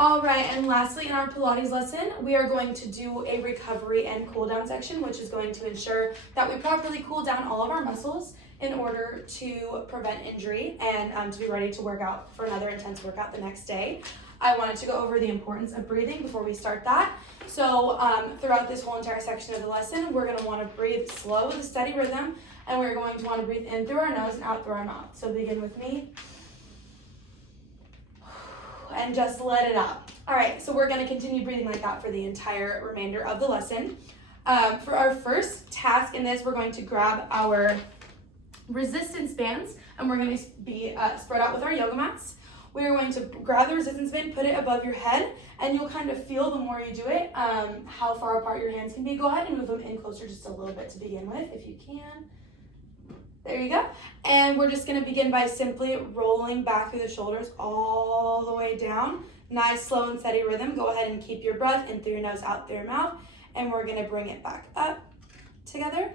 All right, and lastly in our Pilates lesson, we are going to do a recovery and cool down section, which is going to ensure that we properly cool down all of our muscles in order to prevent injury and to be ready to work out for another intense workout the next day. I wanted to go over the importance of breathing before we start that. So throughout this whole entire section of the lesson, we're going to want to breathe slow with a steady rhythm, and we're going to want to breathe in through our nose and out through our mouth. So begin with me. And just let it out. All right, so we're going to continue breathing like that for the entire remainder of the lesson. For our first task in this, we're going to grab our resistance bands, and we're going to be spread out with our yoga mats. We're going to grab the resistance band, put it above your head, and you'll kind of feel the more you do it, how far apart your hands can be. Go ahead and move them in closer just a little bit to begin with, if you can. There you go. And we're just going to begin by simply rolling back through the shoulders all the way down. Nice, slow, and steady rhythm. Go ahead and keep your breath in through your nose, out through your mouth. And we're going to bring it back up together.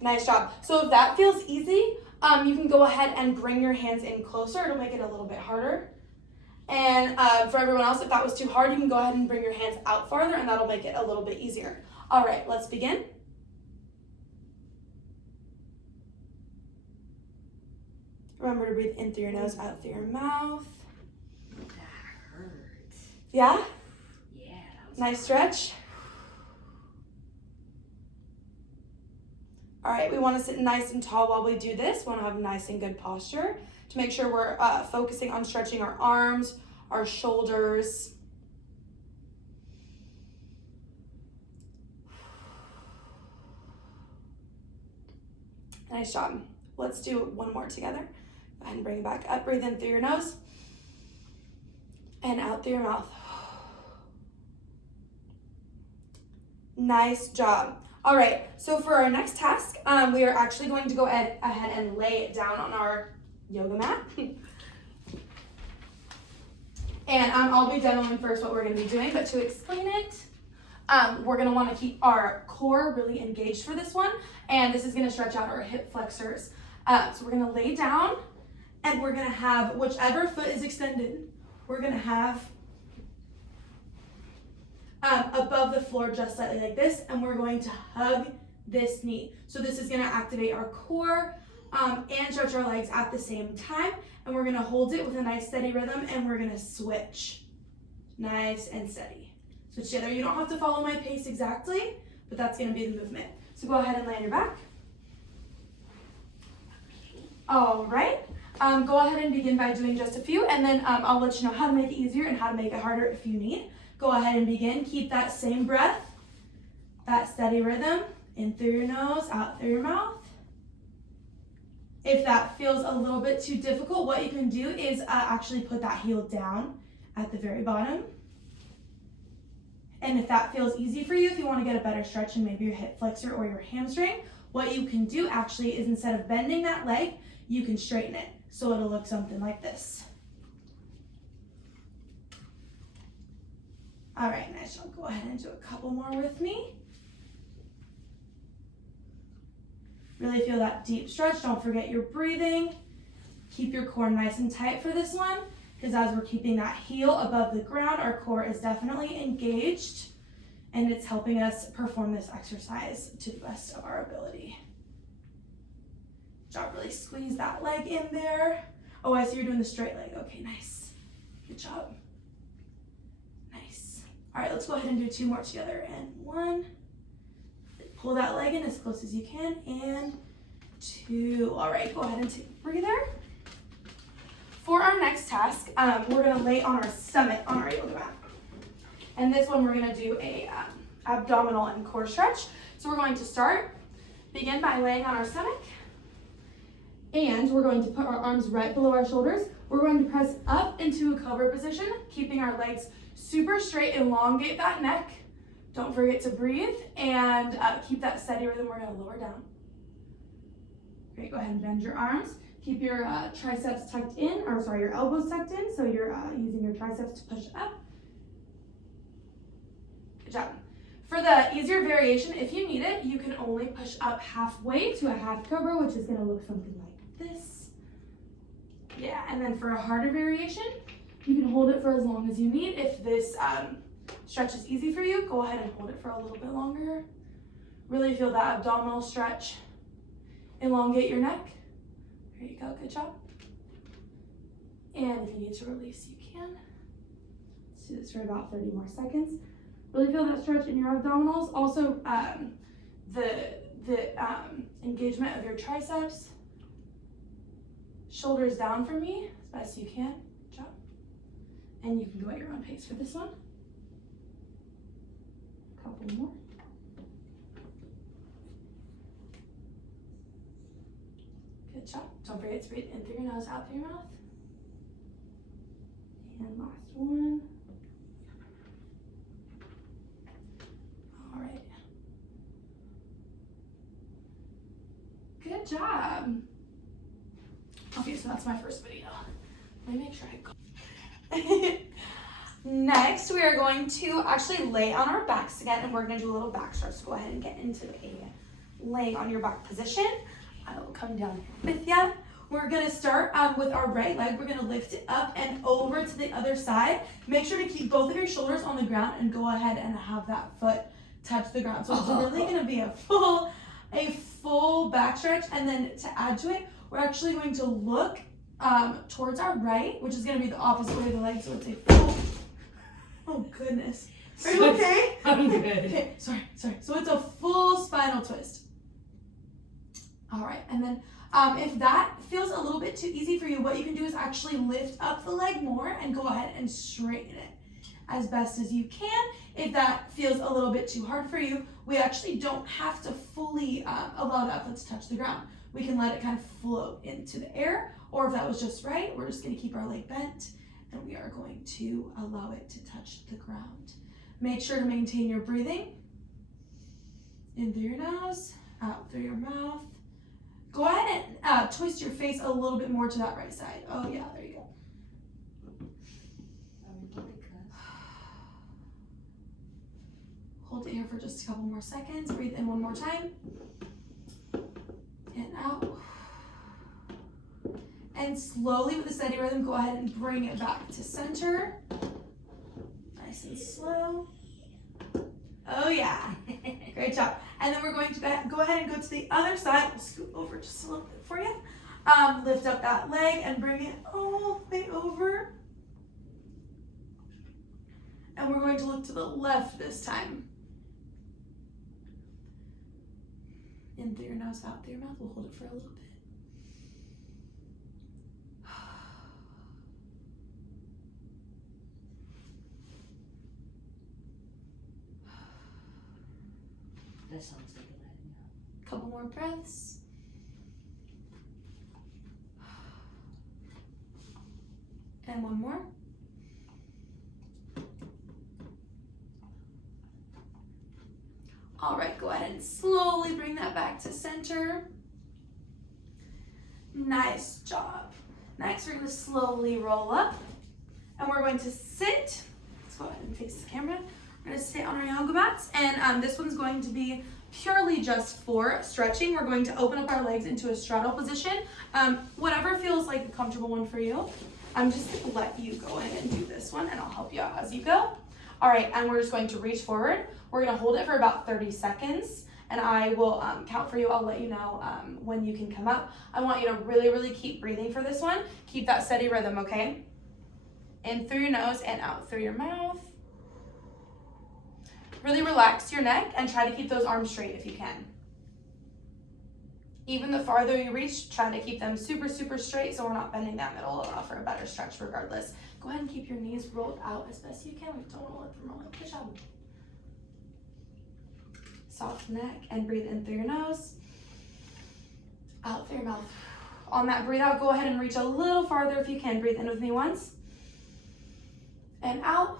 Nice job. So if that feels easy, you can go ahead and bring your hands in closer. It'll make it a little bit harder. And for everyone else, if that was too hard, you can go ahead and bring your hands out farther, and that'll make it a little bit easier. All right, let's begin. Remember to breathe in through your nose, out through your mouth. That hurt. Yeah? Yeah. Nice stretch. All right, we want to sit nice and tall while we do this. We want to have nice and good posture to make sure we're focusing on stretching our arms, our shoulders. Nice job. Let's do one more together. Go ahead and bring it back up. Breathe in through your nose and out through your mouth. Nice job. All right, so for our next task, we are actually going to go ahead and lay it down on our yoga mat. And I'll be demoing first what we're going to be doing, but to explain it, we're going to want to keep our core really engaged for this one, and this is going to stretch out our hip flexors. So we're going to lay down, and we're going to have whichever foot is extended, we're going to have above the floor just slightly like this, and we're going to hug this knee. So this is going to activate our core and stretch our legs at the same time, and we're going to hold it with a nice steady rhythm, and we're going to switch. Nice and steady. Switch together. You don't have to follow my pace exactly, but that's going to be the movement. So go ahead and lay on your back. All right. Go ahead and begin by doing just a few, and then I'll let you know how to make it easier and how to make it harder if you need. Go ahead and begin. Keep that same breath, that steady rhythm, in through your nose, out through your mouth. If that feels a little bit too difficult, what you can do is actually put that heel down at the very bottom. And if that feels easy for you, if you want to get a better stretch in maybe your hip flexor or your hamstring, what you can do actually is instead of bending that leg, you can straighten it. So it'll look something like this. All right, nice. I'll go ahead and do a couple more with me. Really feel that deep stretch. Don't forget your breathing. Keep your core nice and tight for this one, because as we're keeping that heel above the ground, our core is definitely engaged, and it's helping us perform this exercise to the best of our ability. Good job. Really squeeze that leg in there. Oh, I see you're doing the straight leg. Okay, nice. Good job. Nice. All right, let's go ahead and do two more together. And one. Pull that leg in as close as you can. And two. All right, go ahead and take a breather. For our next task, we're going to lay on our stomach on our yoga mat. And this one, we're going to do a abdominal and core stretch. So we're going to begin by laying on our stomach. And we're going to put our arms right below our shoulders. We're going to press up into a cobra position, keeping our legs super straight. Elongate that neck. Don't forget to breathe and keep that steady rhythm. We're going to lower down. Great, go ahead and bend your arms. Keep your triceps tucked in, your elbows tucked in, so you're using your triceps to push up. Good job. For the easier variation, if you need it, you can only push up halfway to a half cobra, which is going to look something like this. Yeah, and then for a harder variation, You can hold it for as long as you need. If this stretch is easy for you, go ahead and hold it for a little bit longer. Really feel that abdominal stretch. Elongate your neck. There you go, good job. And if you need to release, you can. Let's do this for about 30 more seconds. Really feel that stretch in your abdominals. Also, the engagement of your triceps. Shoulders down for me as best you can. Good job. And you can go at your own pace for this one. A couple more. Good job. Don't forget to breathe in through your nose, out through your mouth. And last one. All right. Good job. Okay, so that's my first video. Let me make sure I go. Next, we are going to actually lay on our backs again, and we're going to do a little back stretch. So go ahead and get into a laying on your back position. I will come down here with you. We're going to start with our right leg. We're going to lift it up and over to the other side. Make sure to keep both of your shoulders on the ground and go ahead and have that foot touch the ground. So it's really going to be a full back stretch. And then to add to it, we're actually going to look towards our right, which is going to be the opposite way of the leg. So it's a full, oh goodness. Are you okay? I'm good. Okay, sorry. So it's a full spinal twist. All right, and then if that feels a little bit too easy for you, what you can do is actually lift up the leg more and go ahead and straighten it as best as you can. If that feels a little bit too hard for you, we actually don't have to fully allow that foot to touch the ground. We can let it kind of float into the air, or if that was just right, we're just gonna keep our leg bent and we are going to allow it to touch the ground. Make sure to maintain your breathing. In through your nose, out through your mouth. Go ahead and twist your face a little bit more to that right side. Oh yeah, there you go. Hold it here for just a couple more seconds. Breathe in one more time. And out. And slowly with a steady rhythm, go ahead and bring it back to center. Nice and slow. Oh yeah, great job. And then we're going to go ahead and go to the other side. We'll scoot over just a little bit for you. Lift up that leg and bring it all the way over. And we're going to look to the left this time. In through your nose, out through your mouth. We'll hold it for a little bit. That sounds like a lot. Couple more breaths. And one more. All right, go ahead and slowly bring that back to center. Nice job. Next, we're going to slowly roll up and we're going to sit. Let's go ahead and face the camera. We're going to sit on our yoga mats, and this one's going to be purely just for stretching. We're going to open up our legs into a straddle position. Whatever feels like a comfortable one for you. I'm just going to let you go in and do this one, and I'll help you out as you go. All right, and we're just going to reach forward. We're going to hold it for about 30 seconds, and I will count for you. I'll let you know when you can come up. I want you to really, really keep breathing for this one. Keep that steady rhythm, okay? In through your nose and out through your mouth. Really relax your neck and try to keep those arms straight if you can. Even the farther you reach, try to keep them super, super straight so we're not bending that middle. Allow for a better stretch regardless. Go ahead and keep your knees rolled out as best you can. We don't want to let them roll up. Good job. Soft neck and breathe in through your nose. Out through your mouth. On that breathe out, go ahead and reach a little farther if you can. Breathe in with me once. And out.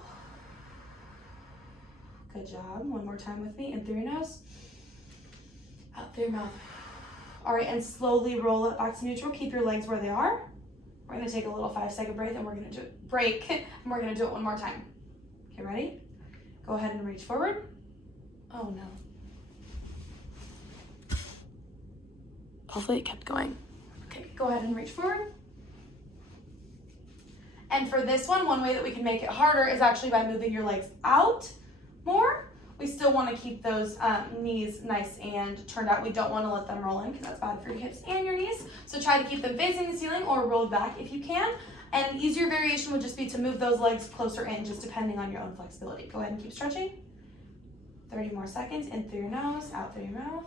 Good job. One more time with me. In through your nose. Out through your mouth. All right, and slowly roll it back to neutral. Keep your legs where they are. We're gonna take a little 5-second break and we're gonna do it. Break. And we're gonna do it one more time. Okay, ready? Go ahead and reach forward. Oh no. Hopefully it kept going. Okay, go ahead and reach forward. And for this one way that we can make it harder is actually by moving your legs out more. We still want to keep those knees nice and turned out. We don't want to let them roll in because that's bad for your hips and your knees. So try to keep them facing the ceiling or rolled back if you can. And an easier variation would just be to move those legs closer in, just depending on your own flexibility. Go ahead and keep stretching. 30 more seconds. In through your nose, out through your mouth.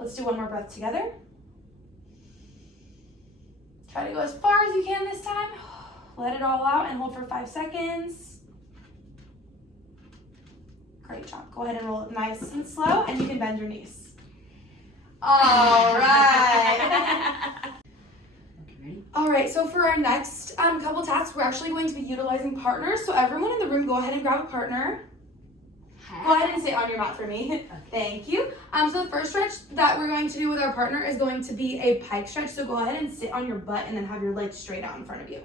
Let's do one more breath together. Try to go as far as you can this time. Let it all out and hold for 5 seconds. Great job. Go ahead and roll it nice and slow, and you can bend your knees. All right. Okay, ready? All right, so for our next couple tasks, we're actually going to be utilizing partners. So everyone in the room, go ahead and grab a partner. Go ahead and sit on your mat for me. Okay. Thank you. So the first stretch that we're going to do with our partner is going to be a pike stretch. So go ahead and sit on your butt and then have your legs straight out in front of you.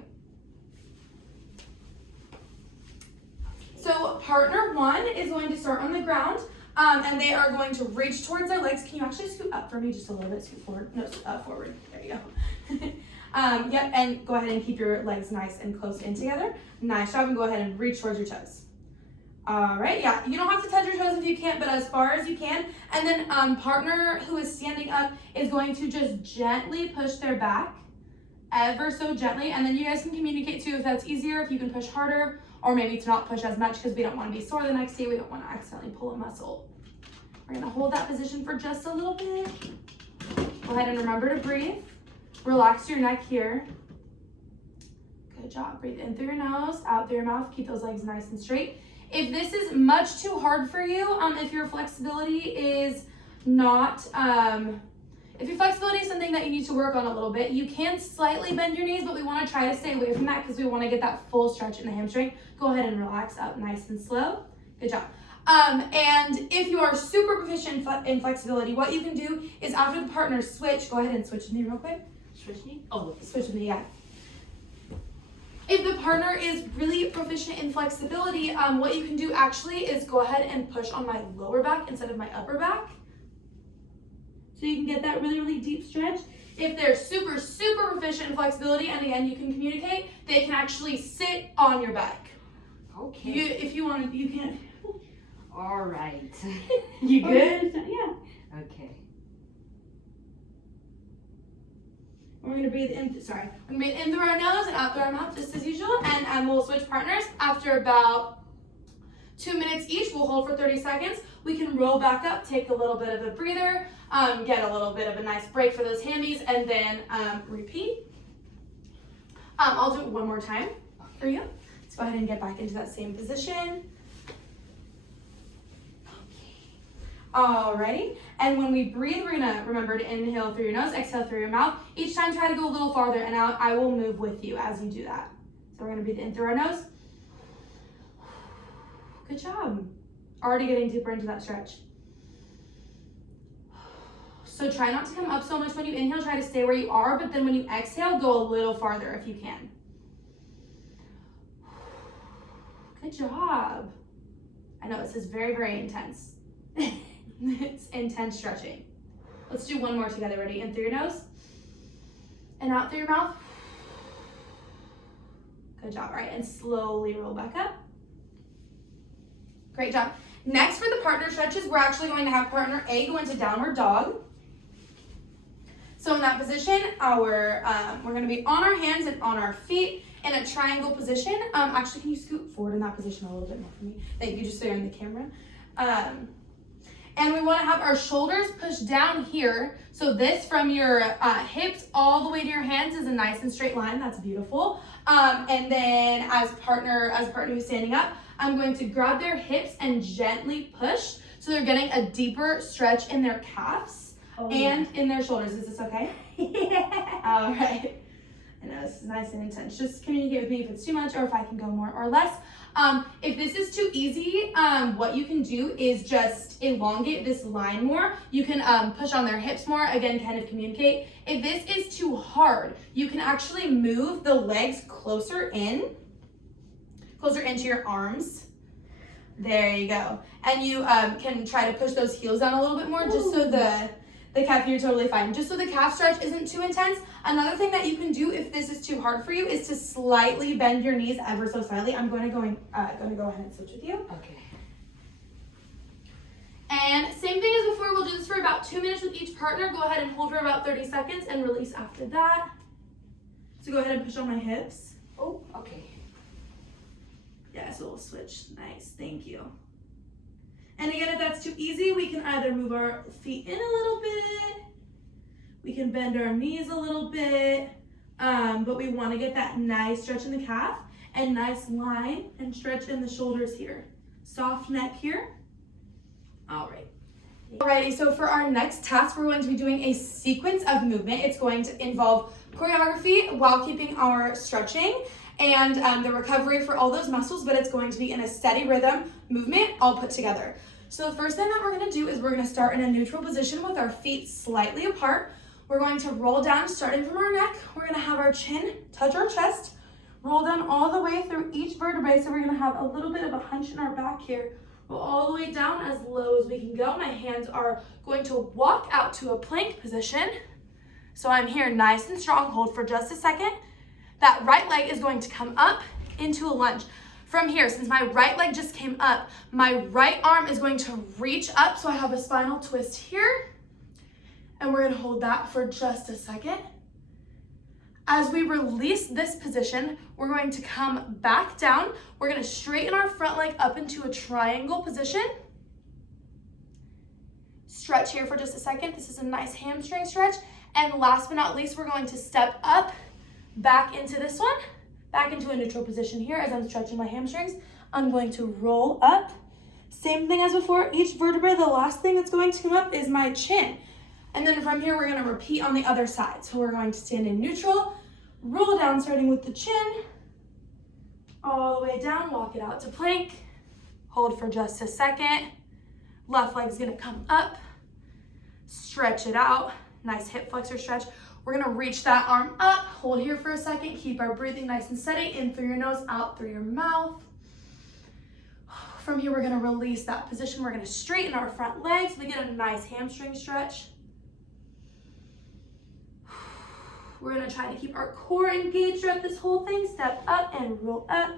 So partner one is going to start on the ground, and they are going to reach towards their legs. Can you actually scoot up for me just a little bit? Scoot forward. No, forward. There you go. Yep, and go ahead and keep your legs nice and close in together. Nice job, and go ahead and reach towards your toes. All right, yeah, you don't have to touch your toes if you can't, but as far as you can. And then partner who is standing up is going to just gently push their back, ever so gently. And then you guys can communicate too if that's easier, if you can push harder, or maybe to not push as much because we don't want to be sore the next day. We don't want to accidentally pull a muscle. We're gonna hold that position for just a little bit. Go ahead and remember to breathe. Relax your neck here. Good job. Breathe in through your nose, out through your mouth. Keep those legs nice and straight. If this is much too hard for you, if your flexibility is not, if your flexibility is something that you need to work on a little bit, you can slightly bend your knees, but we want to try to stay away from that because we want to get that full stretch in the hamstring. Go ahead and relax up nice and slow. Good job. And if you are super proficient in flexibility, what you can do is after the partner switch, go ahead and switch with me real quick. Switch me? Oh, switch with me, yeah. If the partner is really proficient in flexibility, what you can do actually is go ahead and push on my lower back instead of my upper back. So you can get that really, really deep stretch. If they're super, super proficient in flexibility, and again, you can communicate, they can actually sit on your back. okay. If you want to, you can. All right. You good? Yeah. Okay. We're going to breathe in, sorry. We're going to breathe in through our nose and out through our mouth just as usual. And we'll switch partners. After about 2 minutes each, we'll hold for 30 seconds. We can roll back up, take a little bit of a breather, get a little bit of a nice break for those hammies, and then repeat. I'll do it one more time for you. Let's go ahead and get back into that same position. Alrighty, and when we breathe, we're gonna remember to inhale through your nose, exhale through your mouth. Each time try to go a little farther, and I will move with you as you do that. So we're gonna breathe in through our nose. Good job. Already getting deeper into that stretch. So try not to come up so much when you inhale, try to stay where you are, but then when you exhale, go a little farther if you can. Good job. I know this is very, very intense. It's intense stretching. Let's do one more together. Ready? In through your nose and out through your mouth. Good job. All right, and slowly roll back up. Great job. Next, for the partner stretches, we're actually going to have partner A go into downward dog. So in that position, we're going to be on our hands and on our feet in a triangle position. Actually, can you scoot forward in that position a little bit more for me? Thank you, just so you're in the camera. And we want to have our shoulders pushed down here. So this from your hips all the way to your hands is a nice and straight line. That's beautiful. And then as partner who's standing up, I'm going to grab their hips and gently push. So they're getting a deeper stretch in their calves and in their shoulders. Is this okay? Yeah. All right. I know this is nice and intense. Just communicate with me if it's too much or if I can go more or less. If this is too easy, what you can do is just elongate this line more. You can push on their hips more, again, kind of communicate. If this is too hard, you can actually move the legs closer into your arms. There you go. And you can try to push those heels down a little bit more just so the calf, you're totally fine. Just so the calf stretch isn't too intense. Another thing that you can do if this is too hard for you is to slightly bend your knees ever so slightly. I'm going to go ahead and switch with you. Okay. And same thing as before, we'll do this for about 2 minutes with each partner. Go ahead and hold for about 30 seconds and release after that. So go ahead and push on my hips. Oh, okay. Yeah, so we'll switch. Nice, thank you. And again, if that's too easy, we can either move our feet in a little bit, we can bend our knees a little bit, but we want to get that nice stretch in the calf and nice line and stretch in the shoulders here. Soft neck here. All right. Alrighty, so for our next task, we're going to be doing a sequence of movement. It's going to involve choreography while keeping our stretching and the recovery for all those muscles, but it's going to be in a steady rhythm movement all put together. So the first thing that we're going to do is we're going to start in a neutral position with our feet slightly apart. We're going to roll down starting from our neck. We're going to have our chin touch our chest, roll down all the way through each vertebrae. So we're going to have a little bit of a hunch in our back here. Roll all the way down as low as we can go. My hands are going to walk out to a plank position. So I'm here nice and strong. Hold for just a second. That right leg is going to come up into a lunge. From here, since my right leg just came up, my right arm is going to reach up. So I have a spinal twist here. And we're going to hold that for just a second. As we release this position, we're going to come back down. We're going to straighten our front leg up into a triangle position. Stretch here for just a second. This is a nice hamstring stretch. And last but not least, we're going to step up, back into this one, back into a neutral position here as I'm stretching my hamstrings. I'm going to roll up. Same thing as before, each vertebrae, the last thing that's going to come up is my chin. And then from here, we're going to repeat on the other side. So we're going to stand in neutral, roll down starting with the chin, all the way down, walk it out to plank, hold for just a second. Left leg's going to come up, stretch it out, nice hip flexor stretch. We're going to reach that arm up, hold here for a second, keep our breathing nice and steady, in through your nose, out through your mouth. From here, we're going to release that position. We're going to straighten our front legs. We get a nice hamstring stretch. We're going to try to keep our core engaged throughout this whole thing. Step up and roll up.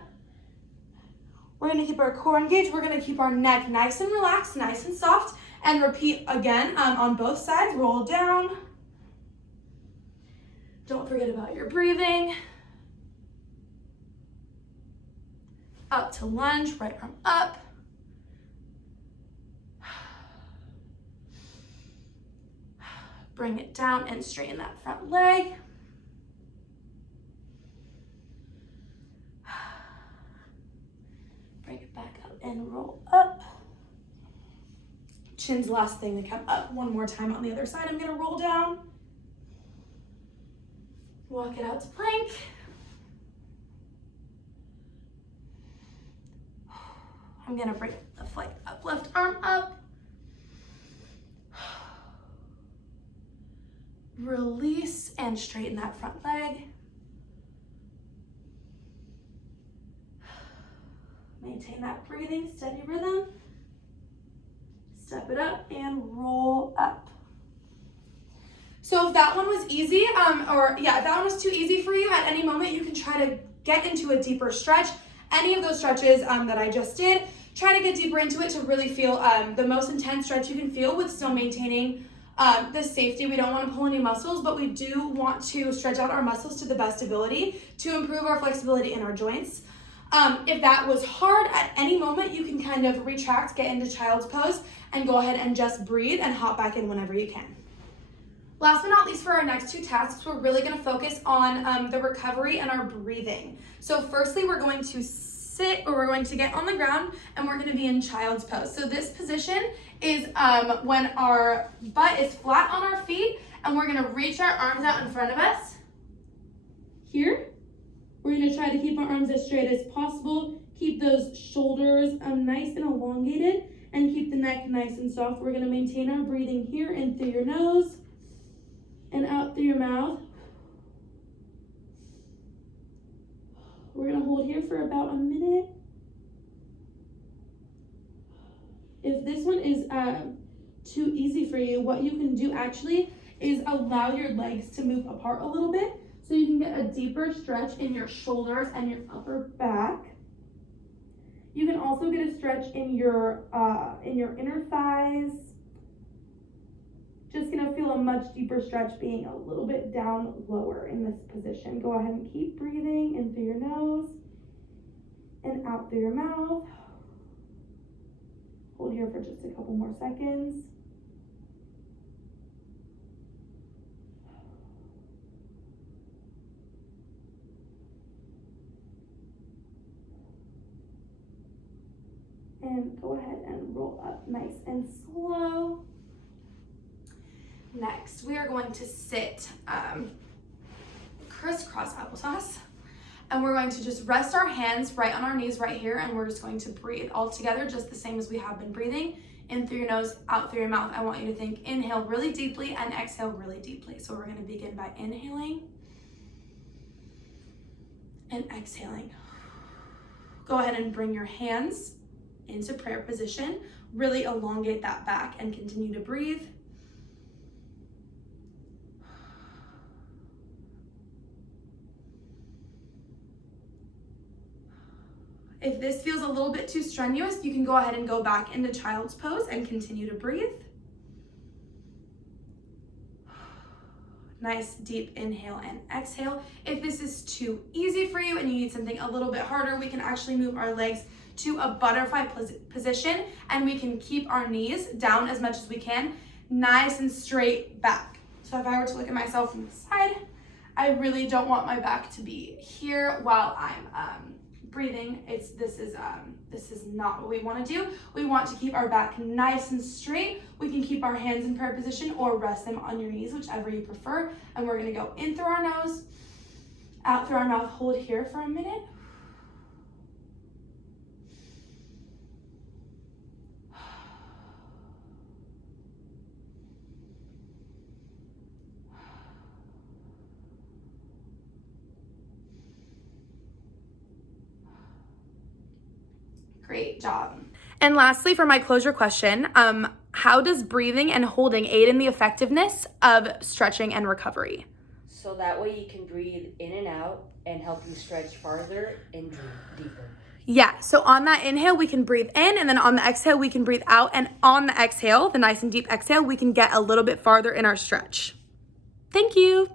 We're going to keep our core engaged. We're going to keep our neck nice and relaxed, nice and soft, and repeat again on both sides. Roll down. Don't forget about your breathing. Up to lunge, right arm up. Bring it down and straighten that front leg. Bring it back up and roll up. Chin's the last thing to come up. One more time on the other side. I'm going to roll down. Walk it out to plank. I'm going to bring the flight up, left arm up. Release and straighten that front leg. Maintain that breathing, steady rhythm. Step it up and roll up. So if that one was easy, if that one was too easy for you, at any moment you can try to get into a deeper stretch. Any of those stretches that I just did, try to get deeper into it to really feel the most intense stretch you can feel with still maintaining the safety. We don't want to pull any muscles, but we do want to stretch out our muscles to the best ability to improve our flexibility in our joints. If that was hard, at any moment you can kind of retract, get into child's pose, and go ahead and just breathe and hop back in whenever you can. Last but not least, for our next two tasks, we're really going to focus on the recovery and our breathing. So firstly, we're going to sit, or we're going to get on the ground, and we're going to be in child's pose. So this position is when our butt is flat on our feet, and we're going to reach our arms out in front of us. Here, we're going to try to keep our arms as straight as possible. Keep those shoulders nice and elongated, and keep the neck nice and soft. We're going to maintain our breathing here in through your nose and out through your mouth. We're going to hold here for about a minute. If this one is too easy for you, what you can do actually is allow your legs to move apart a little bit so you can get a deeper stretch in your shoulders and your upper back. You can also get a stretch in your inner thighs. Just gonna feel a much deeper stretch being a little bit down lower in this position. Go ahead and keep breathing in through your nose and out through your mouth. Hold here for just a couple more seconds. And go ahead and roll up nice and slow. Next, we are going to sit crisscross applesauce. And we're going to just rest our hands right on our knees right here, and we're just going to breathe all together just the same as we have been breathing. In through your nose, out through your mouth. I want you to think inhale really deeply and exhale really deeply. So we're going to begin by inhaling and exhaling. Go ahead and bring your hands into prayer position. Really elongate that back and continue to breathe. If this feels a little bit too strenuous, you can go ahead and go back into child's pose and continue to breathe. Nice deep inhale and exhale. If this is too easy for you and you need something a little bit harder, we can actually move our legs to a butterfly position, and we can keep our knees down as much as we can, nice and straight back. So if I were to look at myself from the side, I really don't want my back to be here while I'm breathing. This is not what we want to do. We want to keep our back nice and straight. We can keep our hands in prayer position or rest them on your knees, whichever you prefer. And we're going to go in through our nose, out through our mouth. Hold here for a minute. Great job. And lastly, for my closure question, how does breathing and holding aid in the effectiveness of stretching and recovery? So that way you can breathe in and out and help you stretch farther and deeper. Yeah, so on that inhale, we can breathe in, and then on the exhale, we can breathe out. And on the exhale, the nice and deep exhale, we can get a little bit farther in our stretch. Thank you.